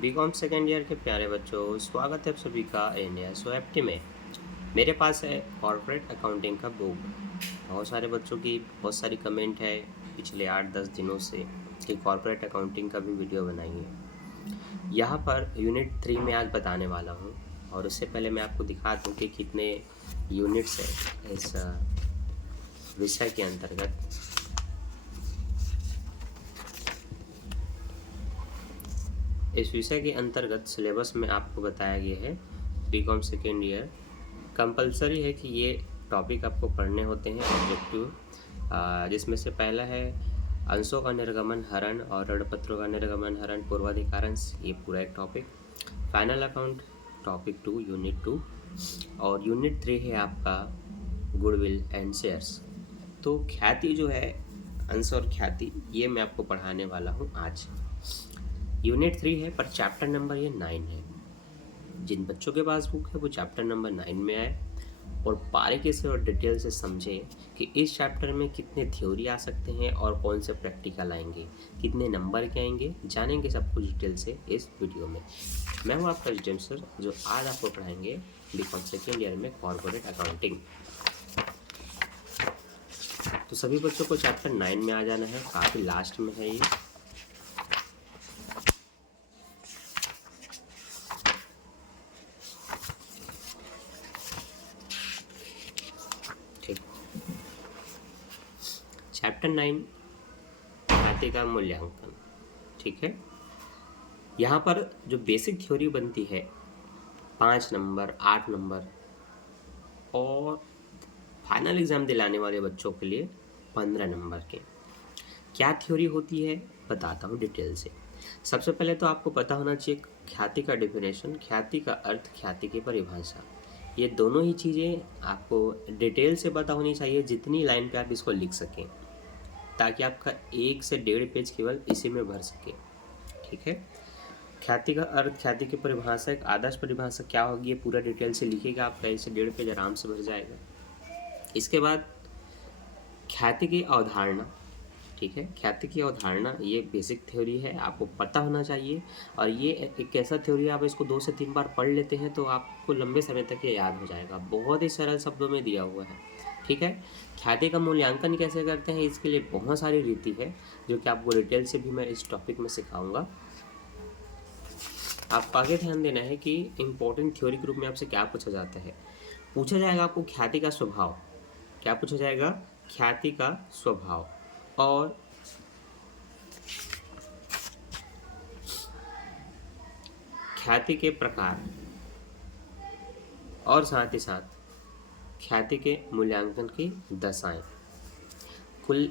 BCom second year के प्यारे बच्चों, स्वागत है आप सभी का एनएसओएफटी में। मेरे पास है कॉर्पोरेट अकाउंटिंग का बुक। बहुत सारे बच्चों की बहुत सारी कमेंट है पिछले 8-10 दिनों से कि कॉर्पोरेट अकाउंटिंग का भी वीडियो बनाइए। यहाँ पर यूनिट 3 में आज बताने वाला हूँ, और उससे पहले मैं आपको दिखा दूँ कि कितने यूनिट्स है इस विषय के अंतर्गत। इस विषय के अंतर्गत सिलेबस में आपको बताया गया है बीकॉम सेकेंड ईयर कंपलसरी है कि ये टॉपिक आपको पढ़ने होते हैं ऑब्जेक्टिव, जिसमें से पहला है अंशों का निर्गमन हरण और ऋणपत्रों का निर्गमन हरण पूर्वाधिकारंश, ये पूरा एक topic. Final account topic 2 unit 2, और यूनिट 3 है आपका गुडविल एंड शेयर्स। तो ख्याति जो है, अंश और ख्याति, ये मैं आपको पढ़ाने वाला हूँ आज। यूनिट 3 है पर चैप्टर नंबर ये 9 है। जिन बच्चों के पास बुक है वो चैप्टर नंबर 9 में आए और बारीकी से और डिटेल से समझे कि इस चैप्टर में कितने थ्योरी आ सकते हैं और कौन से प्रैक्टिकल आएंगे, कितने नंबर के आएंगे, जानेंगे सब कुछ डिटेल से इस वीडियो में। मैं हूँ आपका जितेंद्र सर, जो आज आपको पढ़ाएंगे बीकॉम सेकेंड ईयर में कॉर्पोरेट अकाउंटिंग। तो सभी बच्चों को चैप्टर 9 में आ जाना है, काफ़ी लास्ट में है ये। चैप्टर 9 खाते का मूल्यांकन। ठीक है, यहाँ पर जो बेसिक थ्योरी बनती है 5 नंबर 8 नंबर, और फाइनल एग्जाम दिलाने वाले बच्चों के लिए 15 नंबर के। क्या थ्योरी होती है बताता हूँ डिटेल से। सबसे पहले तो आपको पता होना चाहिए ख्याति का डेफिनेशन, ख्याति का अर्थ, ख्याति की परिभाषा। ये दोनों ही चीज़ें आपको डिटेल से पता होनी चाहिए, जितनी लाइन पे आप इसको लिख सकें, ताकि आपका 1 से 1.5 पेज केवल इसी में भर सके। ठीक है, ख्याति का अर्थ, ख्याति की परिभाषा, एक आदर्श परिभाषा क्या होगी, ये पूरा डिटेल से लिखिएगा, आपका 1 से 1.5 पेज आराम से भर जाएगा। इसके बाद ख्याति की अवधारणा। ठीक है, ख्याति की अवधारणा ये बेसिक थ्योरी है, आपको पता होना चाहिए। और ये एक ऐसा थ्योरी है, आप इसको 2 से 3 बार पढ़ लेते हैं तो आपको लंबे समय तक ये याद हो जाएगा, बहुत ही सरल शब्दों में दिया हुआ है। ठीक है, ख्याति का मूल्यांकन कैसे करते हैं, इसके लिए बहुत सारी रीति है जो कि आपको डिटेल से भी मैं इस टॉपिक में सिखाऊंगा। आपको आगे ध्यान देना है कि इम्पोर्टेंट थ्योरी ग्रुप में आपसे क्या पूछा जाता है। पूछा जाएगा आपको ख्याति का स्वभाव। क्या पूछा जाएगा? ख्याति का स्वभाव और ख्याति के प्रकार, और साथ ही साथ ख्याति के मूल्यांकन की दशाएं। कुल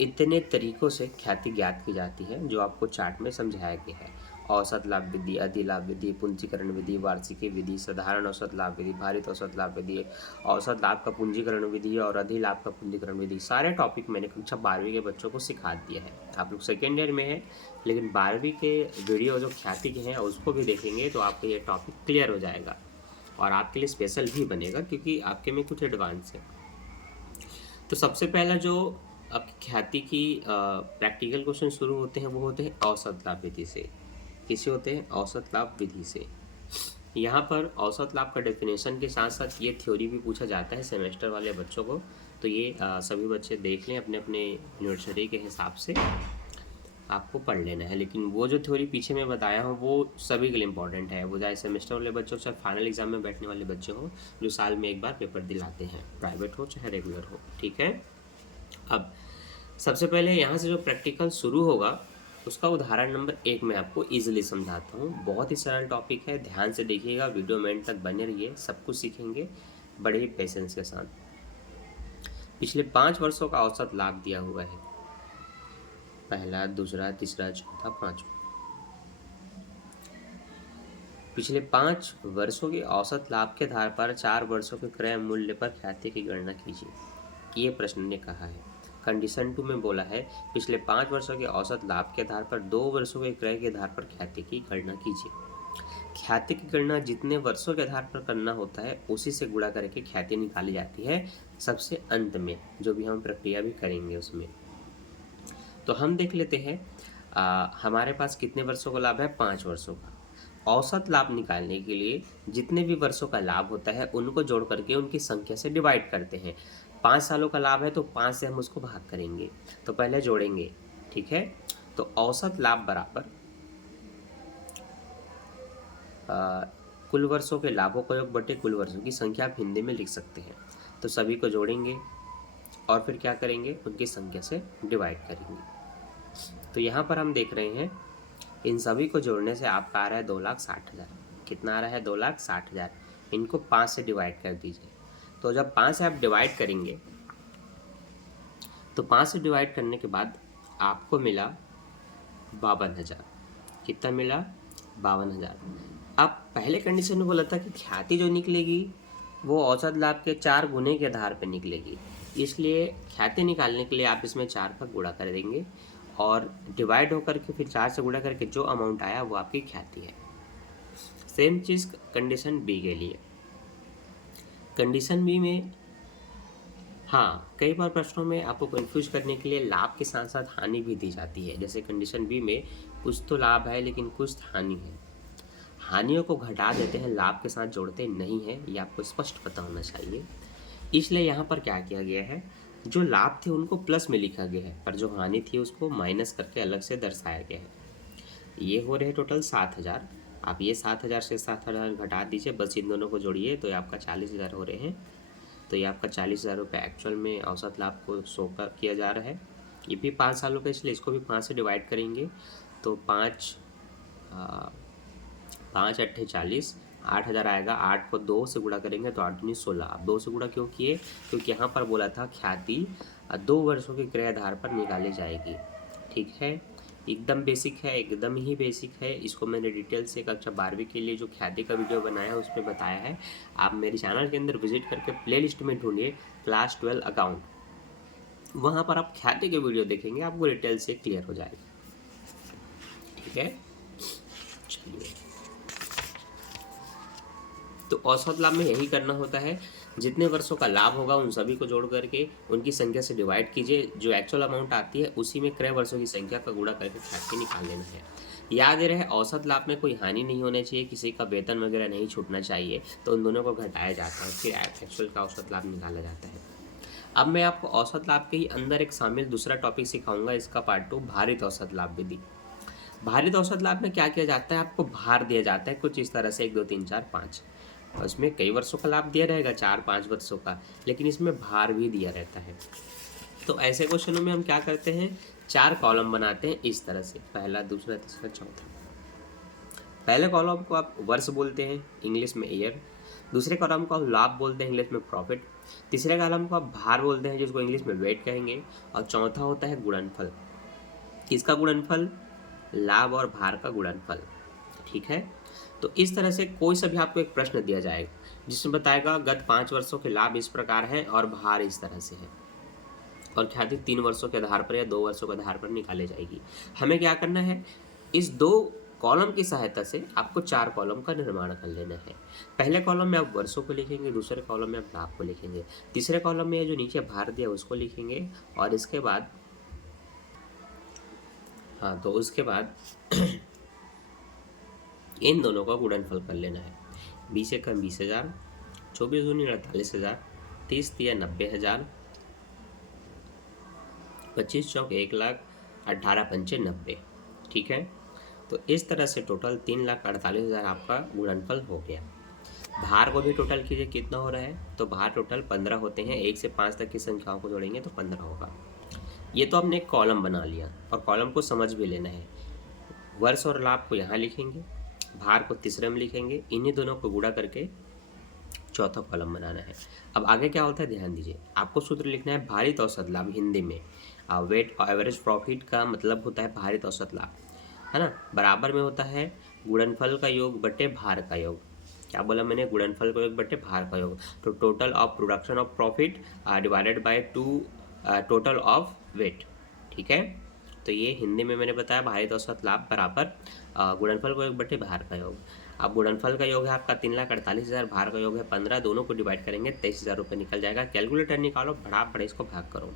इतने तरीकों से ख्याति ज्ञात की जाती है जो आपको चार्ट में समझाया गया है। औसत लाभ विधि, अधिलाभ विधि, पूंजीकरण विधि, वार्षिकी विधि, साधारण औसत लाभ विधि, भारित औसत लाभ विधि, औसत लाभ का पूंजीकरण विधि और अधिलाभ का पूंजीकरण विधि, सारे टॉपिक मैंने कक्षा 12वीं के बच्चों को सिखा दिया है। आप लोग सेकेंड ईयर में है, लेकिन 12वीं के वीडियो जो ख्याति के हैं उसको भी देखेंगे तो आपको ये टॉपिक क्लियर हो जाएगा, और आपके लिए स्पेशल भी बनेगा क्योंकि आपके में कुछ एडवांस है। तो सबसे पहला जो आपकी ख्याति की प्रैक्टिकल क्वेश्चन शुरू होते हैं वो होते हैं औसत लाभ विधि से। किसे होते हैं? औसत लाभ विधि से। यहाँ पर औसत लाभ का डेफिनेशन के साथ साथ ये थ्योरी भी पूछा जाता है सेमेस्टर वाले बच्चों को, तो ये सभी बच्चे देख लें, अपने अपने यूनिवर्सिटी के हिसाब से आपको पढ़ लेना है। लेकिन वो जो थ्योरी पीछे मैं बताया हूँ वो सभी के लिए इंपॉर्टेंट है, वो चाहे सेमेस्टर वाले बच्चों, चाहे फाइनल एग्जाम में बैठने वाले बच्चे हो जो साल में एक बार पेपर दिलाते हैं, प्राइवेट हो चाहे रेगुलर हो। ठीक है, अब सबसे पहले यहाँ से जो प्रैक्टिकल शुरू होगा उसका उदाहरण नंबर 1 मैं आपको इजीली समझाता हूँ। बहुत ही सरल टॉपिक है, ध्यान से देखिएगा, वीडियो में एंड तक बने रहिए, सब कुछ सीखेंगे बड़े ही पेशेंस के साथ। पिछले 5 वर्षों का औसत लाभ दिया हुआ है, पहला, दूसरा, तीसरा, चौथा, पांचवा। पिछले 5 वर्षों के औसत लाभ के आधार पर 4 वर्षों के क्रय मूल्य पर ख्याति की गणना कीजिए, ये प्रश्न ने कहा है। कंडीशन 2 में बोला है पिछले 5 वर्षों के औसत लाभ के आधार पर 2 वर्षों के क्रय के आधार पर ख्याति की गणना कीजिए। ख्याति की गणना जितने वर्षों के आधार पर करना होता है उसी से गुणा करके ख्याति निकाली जाती है सबसे अंत में, जो भी हम प्रक्रिया भी करेंगे उसमें। तो हम देख लेते हैं हमारे पास कितने वर्षों का लाभ है? 5 वर्षों का। औसत लाभ निकालने के लिए जितने भी वर्षों का लाभ होता है उनको जोड़ करके उनकी संख्या से डिवाइड करते हैं। 5 सालों का लाभ है तो 5 से हम उसको भाग करेंगे। तो पहले जोड़ेंगे, ठीक है। तो औसत लाभ बराबर कुल वर्षों के लाभों का योग बटे कुल वर्षों की संख्या आप हिंदी में लिख सकते हैं। तो सभी को जोड़ेंगे और फिर क्या करेंगे? उनकी संख्या से डिवाइड करेंगे। तो यहाँ पर हम देख रहे हैं इन सभी को जोड़ने से आपका आ रहा है 2,60,000। कितना आ रहा है? 2,60,000। इनको 5 से डिवाइड कर दीजिए। तो जब 5 से आप डिवाइड करेंगे तो 5 से डिवाइड करने के बाद आपको मिला 52,000। कितना मिला? 52,000। अब पहले कंडीशन में बोला था कि ख्याति जो निकलेगी वो औसत लाभ के 4 गुने के आधार पर निकलेगी, इसलिए ख्याति निकालने के लिए आप इसमें 4 का गुणा कर देंगे और डिवाइड होकर के फिर 4 से गुणा करके जो अमाउंट आया वो आपकी ख्याति है। सेम चीज़ कंडीशन बी के लिए। कंडीशन बी में हाँ, कई बार प्रश्नों में आपको कंफ्यूज करने के लिए लाभ के साथ साथ हानि भी दी जाती है। जैसे कंडीशन बी में कुछ तो लाभ है लेकिन कुछ हानि है। हानियों को घटा देते हैं, लाभ के साथ जोड़ते नहीं हैं, ये आपको स्पष्ट पता होना चाहिए। इसलिए यहाँ पर क्या किया गया है, जो लाभ थे उनको प्लस में लिखा गया है पर जो हानि थी उसको माइनस करके अलग से दर्शाया गया है। ये हो रहे टोटल 7,000। आप ये 7,000 से 7,000 घटा दीजिए, बस इन दोनों को जोड़िए तो ये आपका 40,000 हो रहे हैं। तो ये आपका 40,000 रुपये एक्चुअल में औसत लाभ को शो किया जा रहा है। ये भी 5 सालों का, इसलिए इसको भी 5 से डिवाइड करेंगे तो 5 अट्ठे 40, 8,000 आएगा। 8 को 2 से गुणा करेंगे तो 8 दूनी 16। अब 2 से गुणा क्यों किए? क्योंकि यहाँ पर बोला था ख्याति 2 वर्षों के क्रय आधार पर निकाली जाएगी, ठीक है। एकदम बेसिक है, एकदम ही बेसिक है। इसको मैंने डिटेल से कक्षा 12वीं के लिए जो ख्याति का वीडियो बनाया है उसमें बताया है। आप मेरे चैनल के अंदर विजिट करके प्लेलिस्ट में ढूंढिए क्लास 12 अकाउंट, वहाँ पर आप ख्याति के वीडियो देखेंगे, आपको डिटेल से क्लियर हो जाएगा, ठीक है। चलिए, तो औसत लाभ में यही करना होता है, जितने वर्षों का लाभ होगा उन सभी को जोड़ करके उनकी संख्या से डिवाइड कीजिए, जो एक्चुअल अमाउंट आती है उसी में क्रय वर्षों की संख्या का गुणा करके ख्याति निकाल लेना है। याद रहे औसत लाभ में कोई हानि नहीं होनी चाहिए, किसी का वेतन वगैरह नहीं छूटना चाहिए, तो उन दोनों को घटाया जाता है, फिर एक्चुअल का औसत लाभ निकाला जाता है। अब मैं आपको औसत लाभ के ही अंदर एक शामिल दूसरा टॉपिक सिखाऊंगा, इसका पार्ट 2 भारित औसत लाभ विधि। भारित औसत लाभ में क्या किया जाता है? आपको भार दिया जाता है कुछ इस तरह से 1, 2, 3, 4, 5। उसमें कई वर्षों का लाभ दिया रहेगा, 4-5 वर्षों का, लेकिन इसमें भार भी दिया रहता है। तो ऐसे क्वेश्चनों में हम क्या करते हैं, 4 कॉलम बनाते हैं इस तरह से, पहला, दूसरा, तीसरा, चौथा। पहले कॉलम को आप वर्ष बोलते हैं, इंग्लिश में ईयर। दूसरे कॉलम को आप लाभ बोलते हैं, इंग्लिश में प्रॉफिट। तीसरे कॉलम को आप भार बोलते हैं, जिसको इंग्लिश में वेट कहेंगे। और चौथा होता है गुणनफल। किसका गुणनफल? लाभ और भार का गुणनफल, ठीक है। तो इस तरह से कोई सा भी आपको एक प्रश्न दिया जाएगा जिसमें बताएगा गत 5 वर्षों के लाभ इस प्रकार हैं और भार इस तरह से है, और ख्याति 3 वर्षों के आधार पर या 2 वर्षों के आधार पर निकाले जाएगी। हमें क्या करना है, इस 2 कॉलम की सहायता से आपको 4 कॉलम का निर्माण कर लेना है। पहले कॉलम में आप वर्षों को लिखेंगे, दूसरे कॉलम में आप लाभ को लिखेंगे, तीसरे कॉलम में जो नीचे भार दिया उसको लिखेंगे, और इसके बाद तो उसके बाद इन दोनों का गुणनफल कर लेना है। 20 से कम 20,000, 24 दूनी 48,000, 30 तिया 90,000, 25 चौक 1,00,000, 18 पंचे 90, ठीक है। तो इस तरह से टोटल 3,48,000 आपका गुणनफल हो गया। भार को भी टोटल कीजिए, कितना हो रहा है, तो भार टोटल 15 होते हैं। 1 से 5 तक की संख्याओं को जोड़ेंगे तो 15 होगा। ये तो हमने एक कॉलम बना लिया, और कॉलम को समझ भी लेना है। वर्ष और लाभ को यहाँ लिखेंगे, भार को तीसरे में लिखेंगे, इन्हीं दोनों को गुणा करके चौथा कॉलम बनाना है। अब आगे क्या होता है ध्यान दीजिए, आपको सूत्र लिखना है भारित औसत लाभ, हिंदी में वेट एवरेज प्रॉफिट का मतलब होता है भारित औसत लाभ, है ना। बराबर में होता है गुणनफल का योग बटे भार का योग। क्या बोला मैंने? गुणनफल का योग बटे भार का योग। तो total of production of profit divided by 2 total of weight, ठीक है। तो ये हिंदी में मैंने बताया भारित औसत लाभ बराबर गुणनफल का योग बटे भार का योग। अब गुणनफल का योग है आपका 3,48,000, भार का योग है 15, दोनों को डिवाइड करेंगे 23,000 रुपये निकल जाएगा। कैलकुलेटर निकालो, बड़ा इसको भाग करो,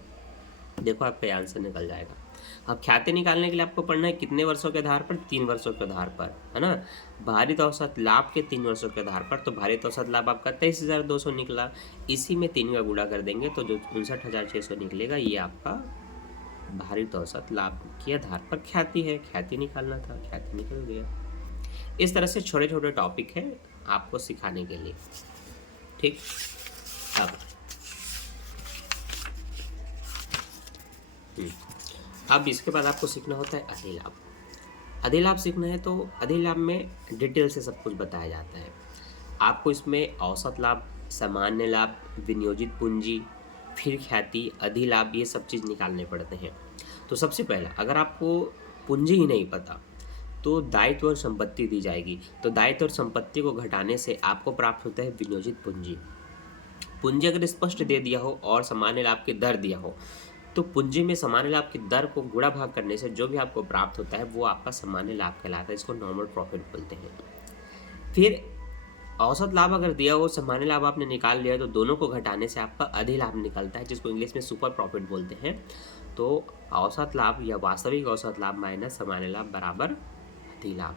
देखो आपका आंसर निकल जाएगा। अब ख्याति निकालने के लिए आपको पढ़ना है कितने वर्षों के आधार पर, 3 वर्षों के आधार पर, है ना। भारित औसत लाभ के 3 वर्षों के आधार पर, तो भारित औसत लाभ आपका 23,200 निकला। इसी में 3 का गुणा कर देंगे तो जो 59,600 निकलेगा, ये आपका भारित औसत लाभ के आधार पर ख्याति है। ख्याति निकालना था, ख्याति निकल गया। इस तरह से छोटे छोटे टॉपिक है आपको सिखाने के लिए, ठीक। अब इसके बाद आपको सीखना होता है अधिलाभ। अधिलाभ सीखना है तो अधिलाभ में डिटेल से सब कुछ बताया जाता है आपको। इसमें औसत लाभ, सामान्य लाभ, विनियोजित पूंजी, फिर ख्याति, अधिलाभ, ये सब चीज़ निकालने पड़ते हैं। तो सबसे पहला, अगर आपको पूंजी ही नहीं पता तो दायित्व और संपत्ति दी जाएगी। तो दायित्व और संपत्ति को घटाने से आपको प्राप्त होता है विनियोजित पूंजी। पूंजी अगर स्पष्ट दे दिया हो और सामान्य लाभ की दर दिया हो तो पूंजी में सामान्य लाभ की दर को गुणा भाग करने से जो भी आपको प्राप्त होता है वो आपका सामान्य लाभ कहलाता है। इसको नॉर्मल प्रॉफिट बोलते हैं। फिर औसत लाभ अगर दिया हो, सामान्य लाभ आपने निकाल लिया तो दोनों को घटाने से आपका अधिलाभ निकलता है, जिसको इंग्लिश में सुपर प्रॉफिट बोलते हैं। तो औसत लाभ या वास्तविक औसत लाभ माइनस सामान्य लाभ बराबर अधिलाभ।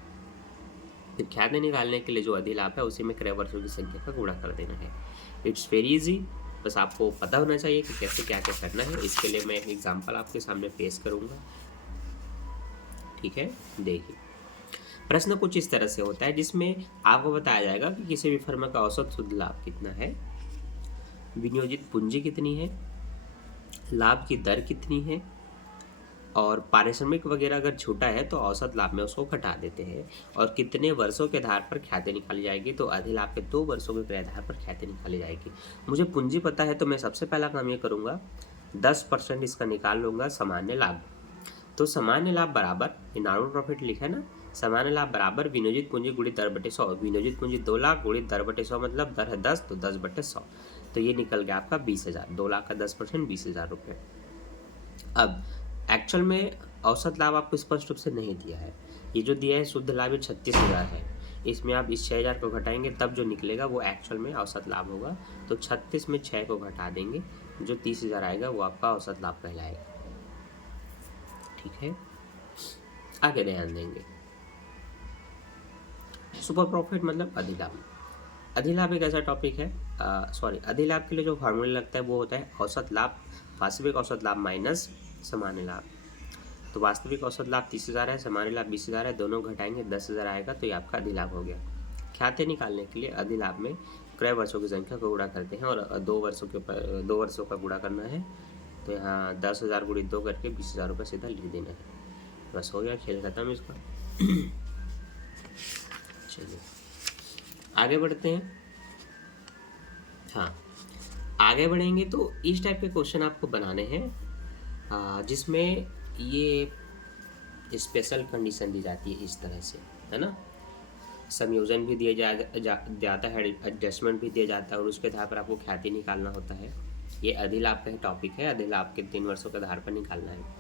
फिर ख्याति निकालने के लिए जो अधिलाभ है उसी में क्रय वर्षों की संख्या का गुणा कर देना है। इट्स वेरी इजी, बस आपको पता होना चाहिए कि कैसे क्या क्या करना है। इसके लिए मैं एक एग्जांपल आपके सामने पेश करूंगा, ठीक है। देखिए, प्रश्न कुछ इस तरह से होता है जिसमें आपको बताया जाएगा कि किसी भी फर्म का औसत शुद्ध लाभ कितना है, विनियोजित पूंजी कितनी है, लाभ की दर कितनी है, और पारिश्रमिक वगैरह अगर छोटा है तो औसत लाभ में उसको घटा देते हैं, और कितने वर्षों के आधार पर ख्याति निकाली जाएगी। तो अधिलाभ के 2 वर्षों के आधार पर ख्याति निकाली जाएगी। मुझे पूंजी पता है तो मैं सबसे पहला काम ये करूँगा, 10% इसका निकाल लूँगा सामान्य लाभ। तो सामान्य लाभ बराबर, ये नॉर्मल प्रॉफिट लिखा है ना, सामान्य लाभ बराबर विनियोजित पूंजी गुणित दर बटे 100। विनियोजित पूंजी 2 लाख गुणित दर बटे 100 मतलब दर है 10, तो 10/100, तो ये निकल गया आपका 20,000। 2 लाख का 10% 20,000 रुपये। अब एक्चुअल में औसत लाभ आपको स्पष्ट रूप से नहीं दिया है, ये जो दिया है शुद्ध लाभ ये 36,000 है। इसमें आप इस 6,000 को घटाएंगे तब जो निकलेगा वो एक्चुअल में औसत लाभ होगा। तो 36 में 6 को घटा देंगे, जो 30,000 आएगा वो आपका औसत लाभ कहलाएगा, ठीक है। आगे ध्यान देंगे, सुपर प्रॉफिट मतलब अधिलाभ। अधिलाभ एक ऐसा टॉपिक है, अधिलाभ के लिए जो फार्मूला लगता है वो होता है औसत लाभ, वास्तविक औसत लाभ माइनस सामान्य लाभ। तो वास्तविक औसत लाभ 30,000 है, सामान्य लाभ 20,000 है, दोनों घटाएंगे 10,000 आएगा, तो ये आपका अधिलाभ हो गया। ख्याति निकालने के लिए अधिलाभ में क्रय वर्षों की संख्या को गुणा करते हैं और 2 वर्षों का गुणा करना है। तो यहाँ 10,000 गुणित 2 करके 20,000 रुपये सीधा लिख देना है, बस हो गया, खेल खत्म इसका। चलिए आगे बढ़ते हैं। हाँ, आगे बढ़ेंगे तो इस टाइप के क्वेश्चन आपको बनाने हैं जिसमें ये स्पेशल कंडीशन दी जाती है इस तरह से, है ना। संयोजन भी दिया जाता है, एडजस्टमेंट भी दिया जाता है, और उसके आधार पर आपको ख्याति निकालना होता है। ये अधिलाभ का टॉपिक है, अधिलाभ के 3 वर्षों के आधार पर निकालना है।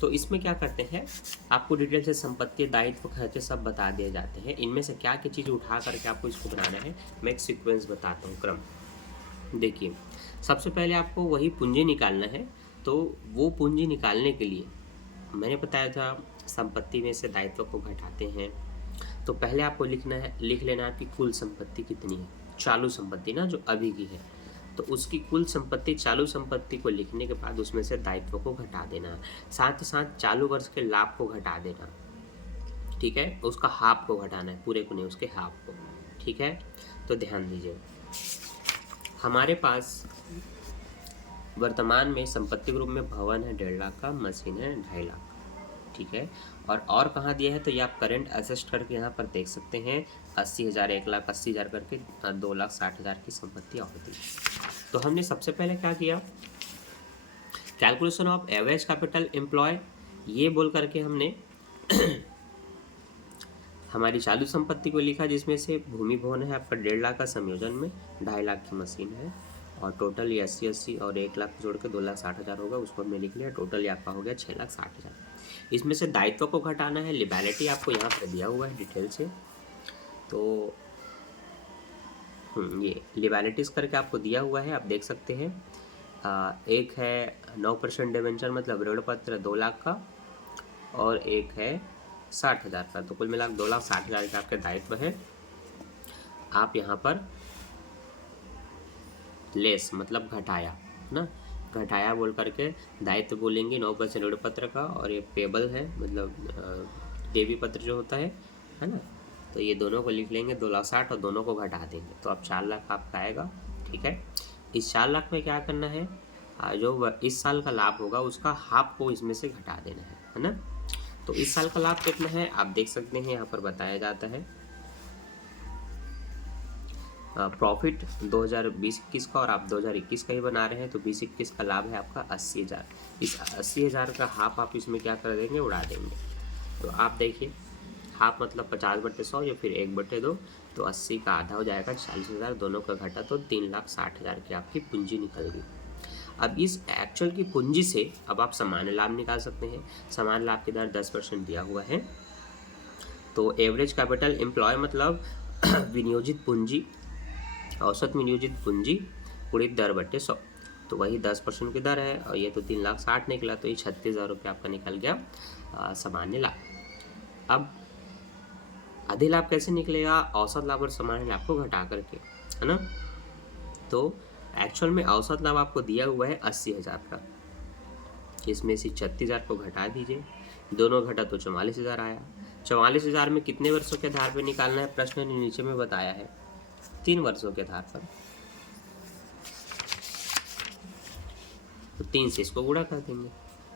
तो इसमें क्या करते हैं, आपको डिटेल से संपत्ति, दायित्व, खर्चे सब बता दिए जाते हैं। इनमें से क्या क्या चीज़ उठा करके आपको इसको बनाना है, मैं एक सीक्वेंस बताता हूँ, क्रम। देखिए, सबसे पहले आपको वही पूंजी निकालना है। तो वो पूंजी निकालने के लिए मैंने बताया था संपत्ति में से दायित्व को घटाते हैं। तो पहले आपको लिख लेना है कि कुल संपत्ति कितनी है, चालू संपत्ति ना जो अभी की है, तो उसकी कुल संपत्ति, चालू संपत्ति को लिखने के बाद उसमें से दायित्व को घटा देना, साथ ही साथ चालू वर्ष के लाभ को घटा देना, ठीक है। उसका हाफ को घटाना है, पूरे को नहीं, उसके हाफ को, ठीक है। तो ध्यान दीजिए, हमारे पास वर्तमान में संपत्ति ग्रुप में भवन है 1.5 लाख का, मशीन है 2.5 लाख, ठीक है। और कहाँ दिया है, तो ये आप करंट असिस्ट करके यहाँ पर देख सकते हैं, 80,000, 1,80,000 करके 2,60,000 की संपत्ति और दी। तो हमने सबसे पहले क्या किया, calculation of average capital employ, ये बोल करके हमने हमारी चालू संपत्ति को लिखा, जिसमें से भूमि भवन है आपका 1.5 लाख का, संयोजन में 2.5 लाख की मशीन है, और टोटल ये 80 और 1 लाख जोड़ के 2,60,000 होगा, उसको हमने लिख लिया। टोटल ये आपका हो गया 6,60,000। इसमें से दायित्व को घटाना है, लिबैलिटी आपको यहाँ पर दिया हुआ है डिटेल से। तो ये लिबैलिटीज करके आपको दिया हुआ है, आप देख सकते हैं। एक है 9% डिवेंचर मतलब ऋण पत्र 2 लाख का, और एक है 60,000 का। तो कुल मिलाकर 2,60,000 का आपके दायित्व है। आप यहाँ पर लेस मतलब घटाया ना, घटाया बोल करके दायित्व बोलेंगे 9% ऋण पत्र का, और ये पेबल है मतलब देवी पत्र जो होता है ना। तो ये दोनों को लिख लेंगे 2,60,000 और दोनों को घटा देंगे तो अब 4 लाख आपका आएगा। ठीक है, इस 4 लाख में क्या करना है, जो इस साल का लाभ होगा उसका हाफ को इसमें से घटा देना है ना। तो इस साल का लाभ कितना है आप देख सकते हैं, यहाँ पर बताया जाता है प्रॉफिट 2020-21 का, और आप 2021 का ही बना रहे हैं तो 20-21 का लाभ है आपका 80,000। इस 80,000 का हाफ आप इसमें क्या कर देंगे, उड़ा देंगे। तो आप देखिए हाफ मतलब 50/100 या फिर 1/2, तो 80 का आधा हो जाएगा 40,000, दोनों का घटा तो 3,60,000 की आपकी पूंजी निकल गई। अब इस एक्चुअल की पूंजी से अब आप सामान्य लाभ निकाल सकते हैं। सामान्य लाभ की दर 10% दिया हुआ है। तो एवरेज कैपिटल एम्प्लॉय मतलब विनियोजित पूंजी, औसत विनियोजित पूंजी गुणित दर बटे 100, तो वही 10% की दर है, और ये तो 3,60,000 निकला, तो ये 36,000 रुपये आपका निकल गया सामान्य लाभ। अब अधि लाभ कैसे निकलेगा, औसत लाभ और सामान्य लाभ को घटा करके, है ना। तो एक्चुअल में औसत लाभ आपको दिया हुआ है 80,000 का, इसमें से 36,000 को घटा दीजिए, दोनों घटा तो 44,000 आया। 44,000 में कितने वर्षों के आधार पर निकालना है, प्रश्न ने नीचे में बताया है 3 वर्षों के आधार पर, तो 3 से इसको गुणा कर देंगे,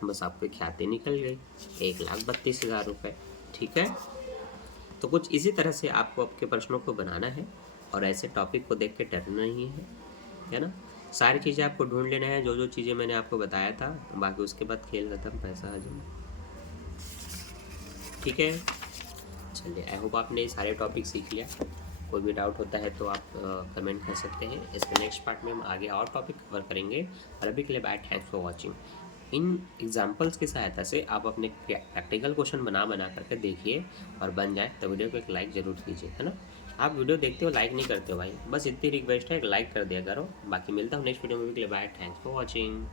बस आपकी ख्याति निकल गई 1,32,000 रुपये। ठीक है, तो कुछ इसी तरह से आपको आपके प्रश्नों को बनाना है, और ऐसे टॉपिक को देख के डरना नहीं है ना। सारी चीज़ें आपको ढूंढ लेना है, जो जो चीज़ें मैंने आपको बताया था, बाकी उसके बाद खेल खत्म, पैसा हजम। ठीक है, चलिए आई होप आपने सारे टॉपिक सीख लिया। कोई भी डाउट होता है तो आप कमेंट कर सकते हैं। इसके नेक्स्ट पार्ट में हम आगे और टॉपिक कवर करेंगे, और अभी के लिए बाय, थैंक्स फॉर वॉचिंग। इन एग्जाम्पल्स की सहायता से आप अपने प्रैक्टिकल क्वेश्चन बना करके देखिए, और बन जाए तो वीडियो को एक लाइक ज़रूर कीजिए, है ना। आप वीडियो देखते हो लाइक नहीं करते हो भाई, बस इतनी रिक्वेस्ट है, एक लाइक कर दिया करो। बाकी मिलता हूँ नेक्स्ट वीडियो में, भी के लिए बाय, थैंक्स फॉर वॉचिंग।